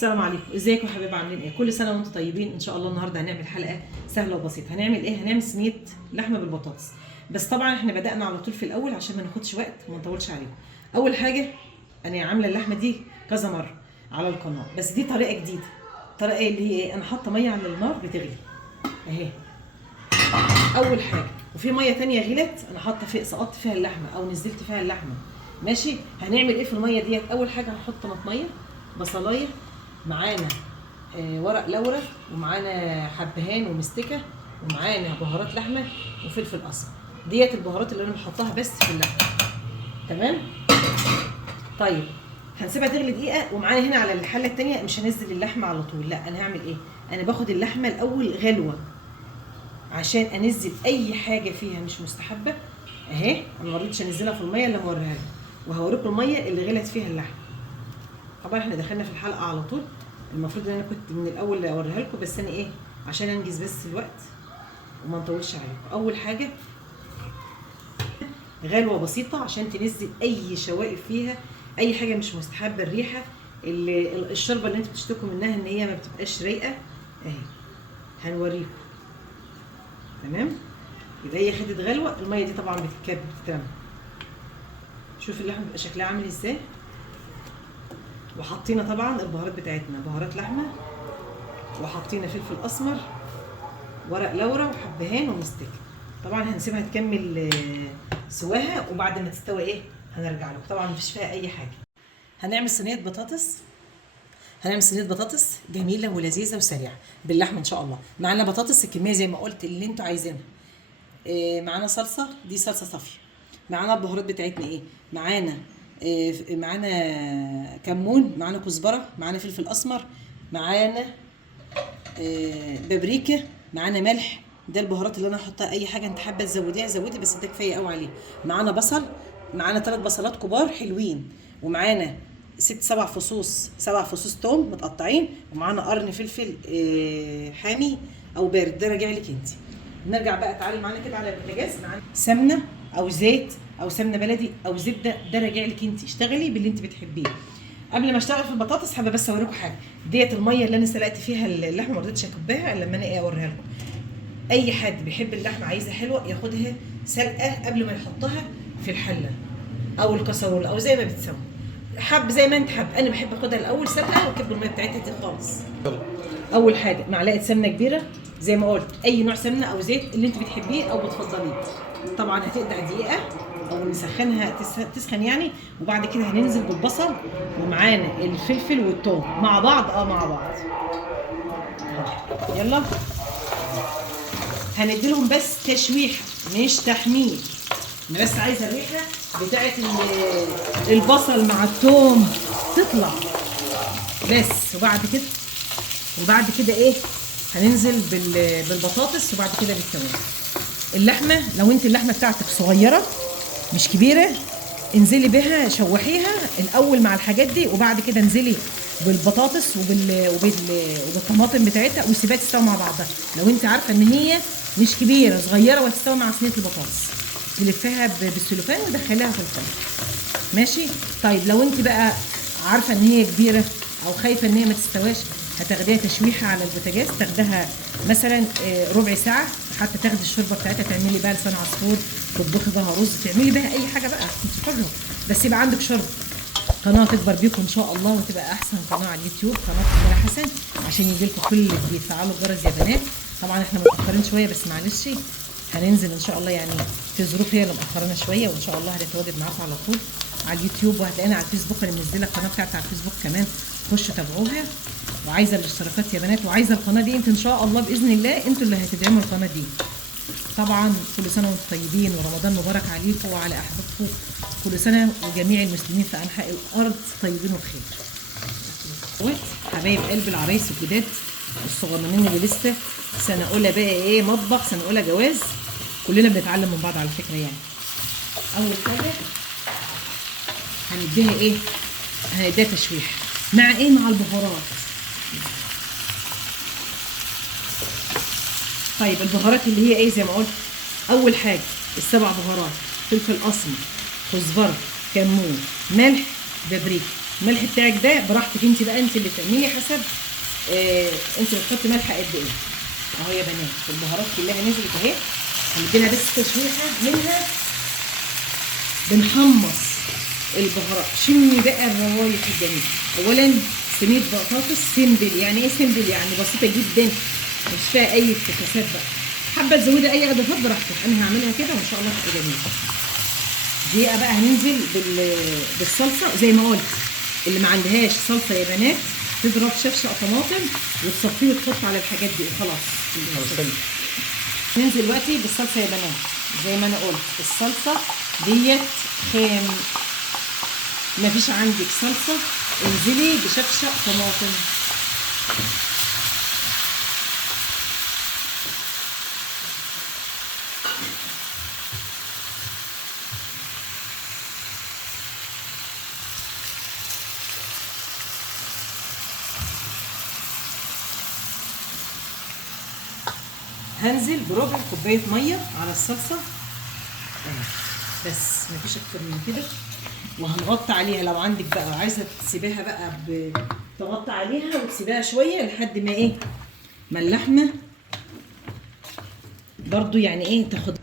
السلام عليكم، ازيكم يا حبايبي؟ عاملين ايه؟ كل سنه وانتم طيبين. ان شاء الله النهارده هنعمل حلقه سهله وبسيطه. هنعمل ايه؟ هنعمل صينيه لحمه بالبطاطس. بس طبعا احنا بدانا على طول في الاول عشان ما ناخدش وقت وما نطولش عليكم. اول حاجه انا عامله اللحمه دي كذا مره على القناه، بس دي طريقه جديده. الطريقه اللي هي ايه؟ انا حاطه ميه على النار بتغلي اهي اول حاجه، وفي ميه تانية غلت انا حاطه فيها، سقطت فيها اللحمه او نزلت فيها اللحمه. ماشي. هنعمل ايه في الميه ديت؟ اول حاجه هنحط طماطميه، بصلايه، معانا ورق لورا، ومعانا حبهان ومستكه، ومعانا بهارات لحمه وفلفل اسمر. ديت البهارات اللي انا بحطها بس في اللحمه. تمام. طيب هنسيبها تغلي دقيقه، ومعانا هنا على الحله الثانيه مش هنزل اللحمه على طول، لا انا هعمل ايه؟ انا باخد اللحمه الاول غلوه عشان انزل اي حاجه فيها مش مستحبه اهي. انا ما رضيتش انزلها في الميه الا لما اوريها لكم، وهوريكم الميه اللي غلت فيها اللحمه. طبعا احنا دخلنا في الحلقه على طول، المفروض ان انا كنت من الاول اوريها لكم، بس انا ايه، عشان انجز بس الوقت وما نطولش عليكم. اول حاجه غلوه بسيطه عشان تنزل اي شوائب فيها، اي حاجه مش مستحبه، الريحه الشوربه اللي انتوا بتشتكوا منها ان هي ما بتبقاش رايقه اهي، هنوريكم. تمام. يبقى هي خدت غلوه، الميه دي طبعا بتترمى. شوف اللحمه بيبقى شكلها عامل ازاي. وحطينا طبعا البهارات بتاعتنا، بهارات لحمه، وحطينا فلفل اسمر، ورق لورا، وحبهان ومستكه. طبعا هنسيبها تكمل سواها، وبعد ما تستوي ايه هنرجع لكم. طبعا مفيش فيها اي حاجه. هنعمل صينيه بطاطس، هنعمل صينيه بطاطس جميله ولذيذه وسريعه باللحمه ان شاء الله. معانا بطاطس الكميه زي ما قلت اللي انتوا عايزينها. معانا صلصه، دي صلصه صافيه. معانا البهارات بتاعتنا ايه؟ معانا كمون، معانا كزبره، معانا فلفل اسمر، معانا بابريكا، معانا ملح. ده البهارات اللي انا هحطها. اي حاجه انت حابه تزوديها زودي، بس ده كفايه قوي عليه. معانا بصل، معانا 3 بصلات كبار حلوين، ومعانا 7 فصوص توم متقطعين، ومعانا قرن فلفل حامي او بارد، ده راجع لك انت. نرجع بقى، تعالي معانا كده على البوتاجاز. معانا سمنه او زيت او سمنه بلدي او زبده، ده راجع لك انت، اشتغلي باللي انت بتحبيه. قبل ما اشتغل في البطاطس حابه بس اوريكم حاجه. ديت الميه اللي انا سلقت فيها اللحمه، ما رضيتش اكبها الا لما انا اوريها لكم. اي حد بيحب اللحمه عايزها حلوه ياخدها سلقه قبل ما يحطها في الحله او الكسرول او زي ما بتسموا، حب زي ما انت حب. انا بحب اخدها الاول سلقه واكب الميه بتاعتها دي خالص. اول حاجه معلقه سمنه كبيره زي ما قلت، اي نوع سمنه او زيت اللي انت بتحبيه او بتفضليه. طبعا هتقطع دقيقه او نسخنها تسخن يعني، وبعد كده هننزل بالبصل، ومعانا الفلفل والثوم مع بعض مع بعض. يلا هنديلهم بس تشويحه مش تحمير. انا بس عايزه الريحه بتاعت البصل مع الثوم تطلع بس. وبعد كده ايه، هننزل بالبطاطس، وبعد كده بالتوابل. اللحمه لو انت اللحمه بتاعتك صغيره مش كبيره، انزلي بها شوحيها الاول مع الحاجات دي، وبعد كده انزلي بالبطاطس وبالطماطم بتاعتها، وسيبها تستوي مع بعضها. لو انت عارفه ان هي مش كبيره، صغيره وهتستوي مع صينيه البطاطس، تلفها بالسلوفان ودخليها في الفرن. ماشي. طيب لو انت بقى عارفه ان هي كبيره او خايفه ان هي ما تستواش، هتاخديها تشويحه على البوتاجاز، تاخدها مثلا ربع ساعه حتى تاخدي الشوربه بتاعتها، تعملي بقى لسان عصفور، تطبخي بها رز، تعملي بها اي حاجه بقى انت حره، بس يبقى عندك شوربه. قناه تكبر بيكم ان شاء الله، وتبقى احسن قناه على اليوتيوب، قناه أميرة حسن، عشان يجي لكم كل جديد. فعلوا الجرس يا بنات. طبعا احنا متاخرين شويه بس معلش، هننزل ان شاء الله يعني، في ظروف هي اللي مأخرانا شويه، وان شاء الله هنتواجد معاكم على طول على اليوتيوب، وهتلاقينا على الفيسبوك. انا منزله القناه بتاعتي على الفيسبوك كمان، خشوا تابعوها. وعايزه الاشتراكات يا بنات، وعايزه القناه دي انتوا ان شاء الله باذن الله انتوا اللي هتدعموا القناه دي. طبعا كل سنه وانتم طيبين، ورمضان مبارك عليكم وعلى احبابكم. كل سنه وجميع المسلمين في انحاء الارض طيبين وبخير. حبايب قلب العرايس الجداد الصغننين اللي لسه سنه اولى بقى ايه مطبخ، سنه اولى جواز، كلنا بنتعلم من بعض على فكره يعني. اول حاجه هنديها ايه؟ هنديها تشويح مع ايه؟ مع البهارات. طيب البهارات اللي هي ايه زي ما قلت؟ اول حاجه ال7 بهارات: فلفل اسمر، كزبره، كمون، ملح، بابريكا. الملح بتاعك ده براحتك انت بقى، انت اللي تعملي حسب انت بتحطي ملح قد ايه. اهو يا بنات البهارات كلها نزلت اهي، هنديلها بس تشويحه منها. بنحمص البهارات. شمي بقى الروايح الجميله. اولا صينيه بطاطس سيمبل. يعني ايه سيمبل؟ يعني بسيطه جدا، مش فيها اي افتكاسات بقى. حابه تزودي اي اضافات براحتك، انا هعملها كده وان شاء الله تبقى جميله. دقيقه بقى هننزل بالصلصه زي ما قلت. اللي ما عندهاش صلصه يا بنات تضرب شفشق طماطم وتصفيه وتحط على الحاجات دي وخلاص. ننزل دلوقتي بالصلصه يا بنات. زي ما انا قلت الصلصه ديت خام. مفيش عندك صلصه انزلي بشفشق طماطم. هنزل بربع كوبايه ميه على الصلصه بس، مفيش اكتر من كده. وهنغطي عليها. لو عندك بقى عايزه تسيبيها بقى تغطي عليها وتسيبيها شويه لحد ما ايه، ما اللحمه برضو يعني ايه تاخد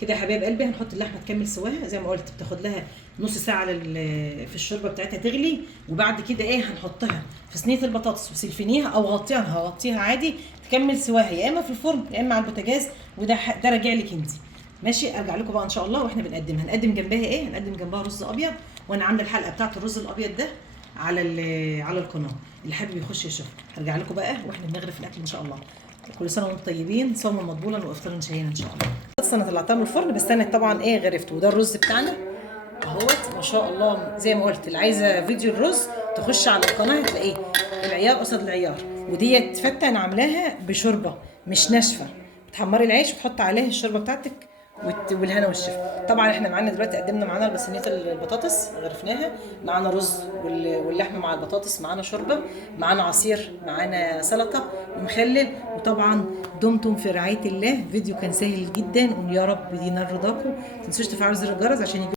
كده يا حبايب قلبي. هنحط اللحمه تكمل سواها زي ما قلت، بتاخد لها نص ساعه في الشوربه بتاعتها تغلي. وبعد كده ايه هنحطها في صينيه البطاطس وسلفنيها او هغطيها عادي تكمل سواها، يا اما في الفرن يا اما على البوتاجاز. وده راجع لك انت. ماشي. ارجع لكم بقى ان شاء الله واحنا بنقدمها. هنقدم جنبها ايه؟ هنقدم جنبها رز ابيض. وانا عامله الحلقه بتاعت الرز الابيض ده على القناه، اللي حابب يخش يشوف. هرجع لكم بقى واحنا بنغرف الاكل ان شاء الله. كل سنه وانتم طيبين، صوما مقبولا وافطارا شهيا ان شاء الله. بس انا طلعتها من الفرن، بس انا طبعا ايه غرفت. وده الرز بتاعنا اهوت ما شاء الله. زي ما قلت اللي عايزه فيديو الرز تخش على القناه هتلاقيه العيار قصاد العيار. وديت فته انا عاملاها بشوربه مش ناشفه. بتحمري العيش وتحط عليه الشوربه بتاعتك والهنا والشفا. طبعا احنا معانا دلوقتي قدمنا معانا صينيه البطاطس غرفناها، معانا رز واللحمه مع البطاطس، معانا شوربه، معانا عصير، معانا سلطه ومخلل. وطبعا دمتم في رعايه الله. فيديو كان سهل جدا ويا رب ينال رضاكم. ما تنسوش تفعلوا زر الجرس عشان يجي